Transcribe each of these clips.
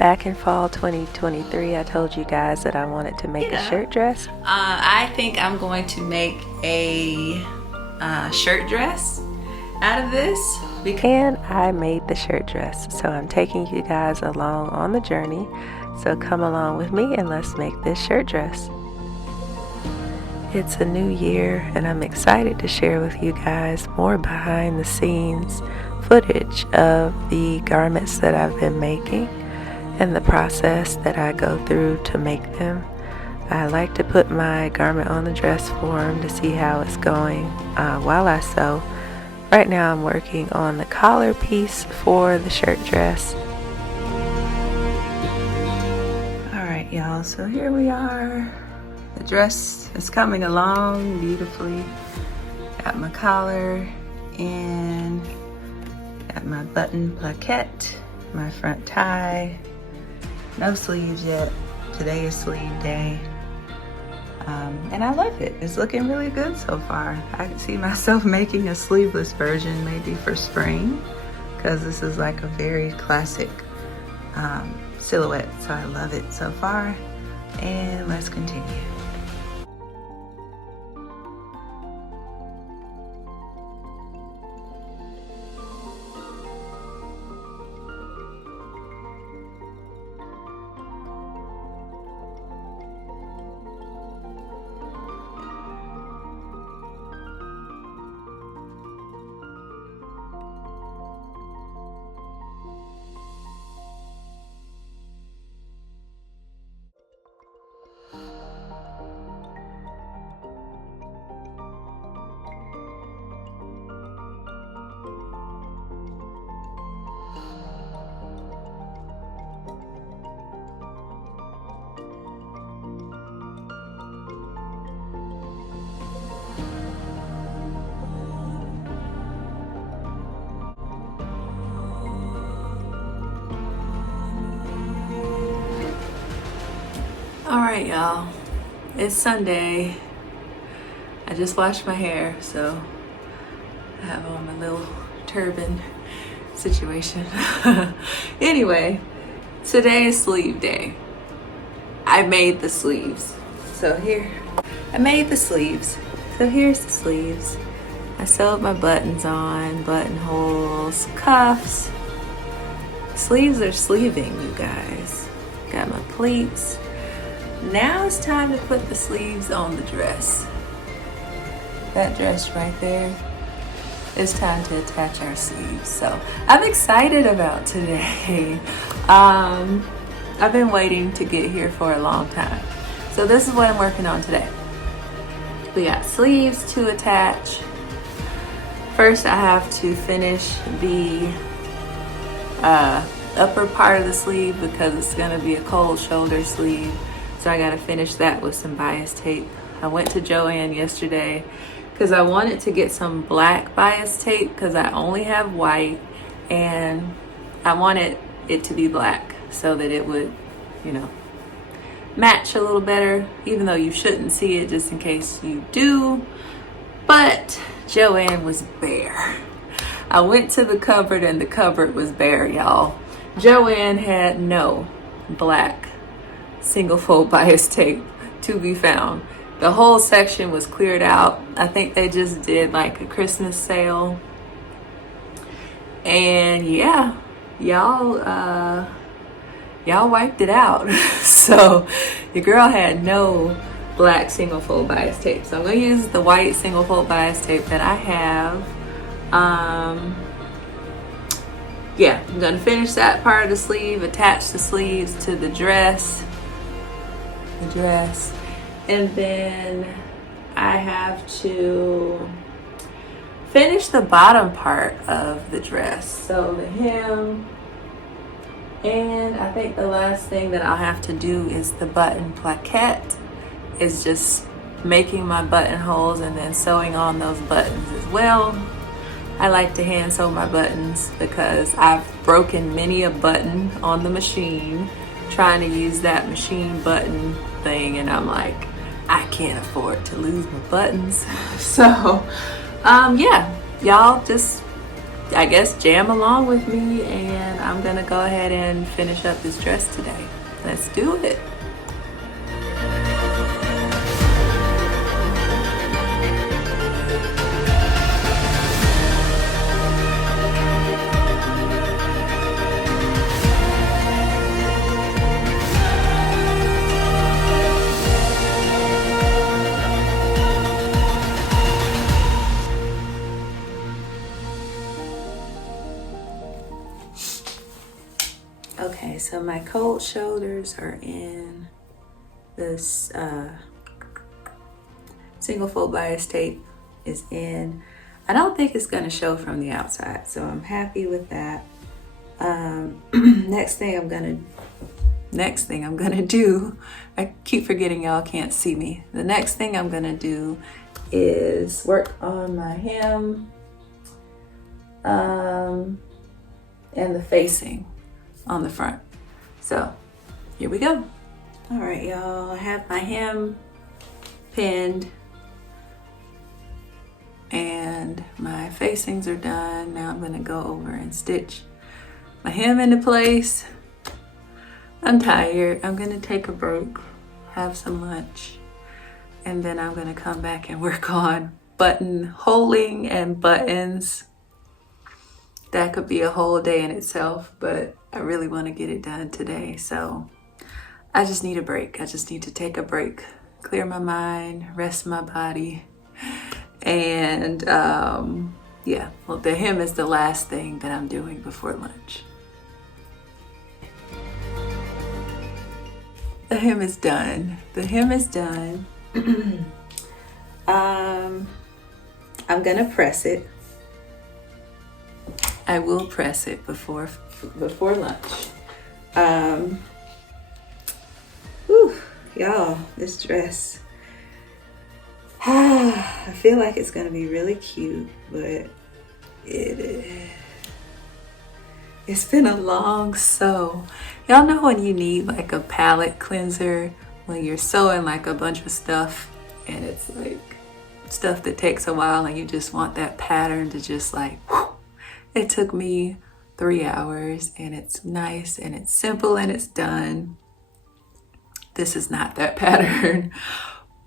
Back in fall 2023, I told you guys that I wanted to make a shirt dress. I think I'm going to make a shirt dress out of this. And I made the shirt dress, so I'm taking you guys along on the journey. So come along with me and let's make this shirt dress. It's a new year and I'm excited to share with you guys more behind the scenes footage of the garments that I've been making and the process that I go through to make them. I like to put my garment on the dress form to see how it's going while I sew. Right now I'm working on the collar piece for the shirt dress. Alright y'all, so here we are. The dress is coming along beautifully. Got my collar and got my button plaquette, my front tie. No sleeves yet. Today is sleeve day. And I love it. It's looking really good so far. I can see myself making a sleeveless version maybe for spring because this is like a very classic silhouette. So I love it so far. And let's continue. Alright y'all, it's Sunday. I just washed my hair, so I have on my little turban situation. Anyway, today is sleeve day. I made the sleeves. So here, I made the sleeves. So here's the sleeves. I sewed my buttons on, buttonholes, cuffs. Sleeves are sleeving, you guys. Got my pleats. Now it's time to put the sleeves on the dress. That dress right there. It's time to attach our sleeves. So I'm excited about today. I've been waiting to get here for a long time. So this is what I'm working on today. We got sleeves to attach. First I have to finish the upper part of the sleeve because it's gonna be a cold shoulder sleeve. So I gotta finish that with some bias tape. I went to Joann yesterday because I wanted to get some black bias tape because I only have white and I wanted it to be black so that it would, you know, match a little better, even though you shouldn't see it just in case you do. But Joann was bare. I went to the cupboard and the cupboard was bare, y'all. Joann had no black single fold bias tape to be found. The whole section was cleared out. I think they just did like a Christmas sale. And yeah, y'all wiped it out. So your girl had no black single fold bias tape. So I'm gonna use the white single fold bias tape that I have. Yeah, I'm gonna finish that part of the sleeve, attach the sleeves to the dress. And then I have to finish the bottom part of the dress, so the hem, and I think the last thing that I'll have to do is the button plaquette, is just making my buttonholes and then sewing on those buttons as well. I like to hand sew my buttons because I've broken many a button on the machine trying to use that machine button thing, and I'm like, I can't afford to lose my buttons. So yeah, y'all just I guess, jam along with me, and I'm gonna go ahead and finish up this dress today. Let's do it. Okay, so my cold shoulders are in this single fold bias tape is in. I don't think it's gonna show from the outside, so I'm happy with that. Next thing I'm gonna do, I keep forgetting y'all can't see me. The next thing I'm gonna do is work on my hem and the facing on the front. So here we go. All right, y'all, I have my hem pinned and my facings are done. Now I'm gonna go over and stitch my hem into place. I'm tired. I'm gonna take a break, have some lunch, and then I'm gonna come back and work on buttonholing and buttons. That could be a whole day in itself, but I really want to get it done today. So I just need a break. I just need to take a break, clear my mind, rest my body. And yeah, well, the hem is the last thing that I'm doing before lunch. The hem is done. The hem is done. I'm gonna press it. I will press it before lunch. Whew, y'all, this dress. I feel like it's gonna be really cute, but it's been a long sew. Y'all know when you need like a palette cleanser, when you're sewing like a bunch of stuff and it's like stuff that takes a while and you just want that pattern to just like, whew. It took me 3 hours and it's nice and it's simple and it's done. This is not that pattern,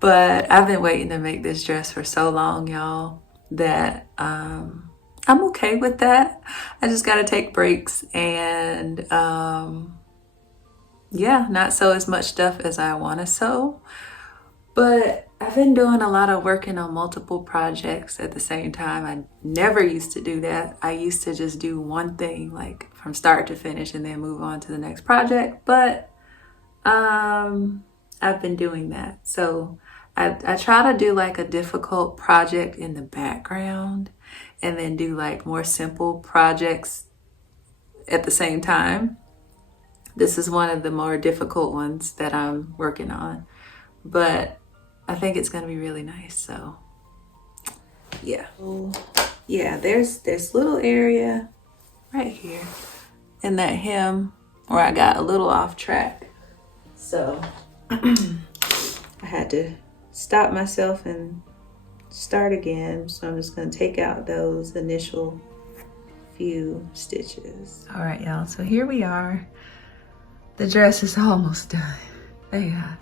but I've been waiting to make this dress for so long, y'all, that I'm okay with that. I just gotta take breaks and yeah, not sew as much stuff as I wanna sew. But I've been doing a lot of working on multiple projects at the same time. I never used to do that. I used to just do one thing like from start to finish and then move on to the next project. But I've been doing that. So I try to do like a difficult project in the background and then do like more simple projects at the same time. This is one of the more difficult ones that I'm working on, but I think it's gonna be really nice. So yeah. Yeah, there's this little area right here in that hem where I got a little off track. So I had to stop myself and start again. So I'm just gonna take out those initial few stitches. All right, y'all, so here we are. The dress is almost done. Thank God.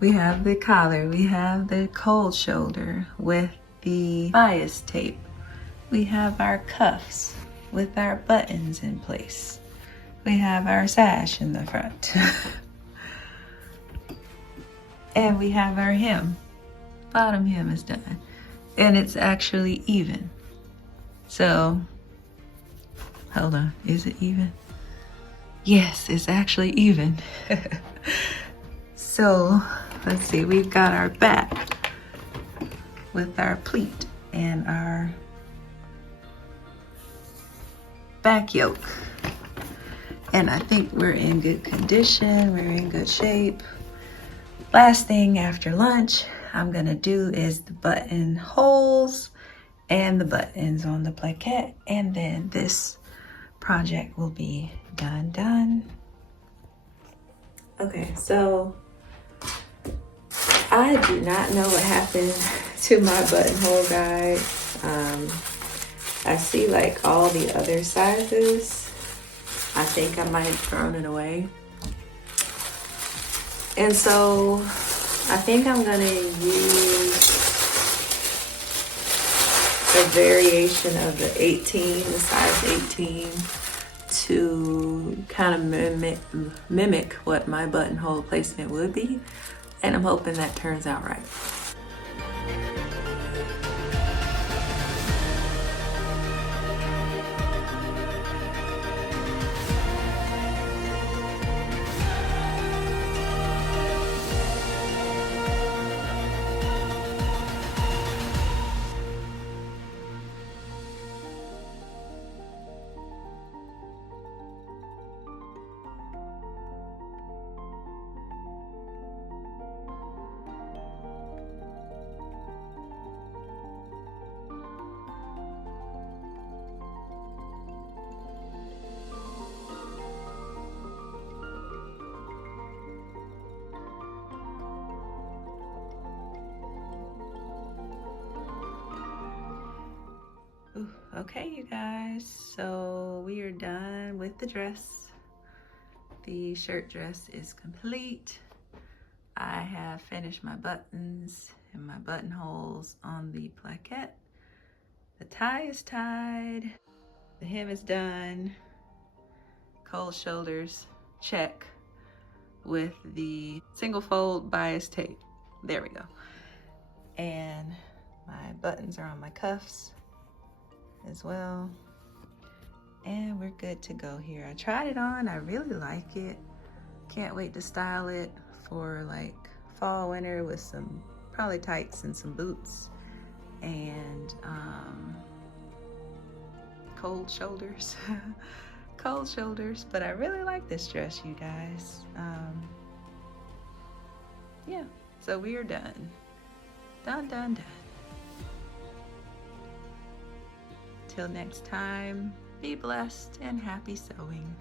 We have the collar, we have the cold shoulder with the bias tape. We have our cuffs with our buttons in place. We have our sash in the front. And we have our hem. Bottom hem is done. And it's actually even. So, hold on, is it even? Yes, it's actually even. So, let's see, we've got our back with our pleat and our back yoke. And I think we're in good condition, we're in good shape. Last thing after lunch I'm gonna do is the button holes and the buttons on the plaquette, and then this project will be done. Okay, so I do not know what happened to my buttonhole guide. I see like all the other sizes. I think I might have thrown it away. And so I think I'm gonna use a variation of the 18, the size 18, to kind of mimic what my buttonhole placement would be. And I'm hoping that turns out right. Ooh, okay, you guys, so we are done with the dress. The shirt dress is complete. I have finished my buttons and my buttonholes on the plaquette. The tie is tied. The hem is done. Cold shoulders, check, with the single fold bias tape. There we go. And my buttons are on my cuffs as well. And we're good to go here. I tried it on, I really like it. Can't wait to style it for like fall, winter with some probably tights and some boots and cold shoulders. Cold shoulders, but I really like this dress, you guys. Yeah, so we are done. Done. Till next time, be blessed and happy sewing.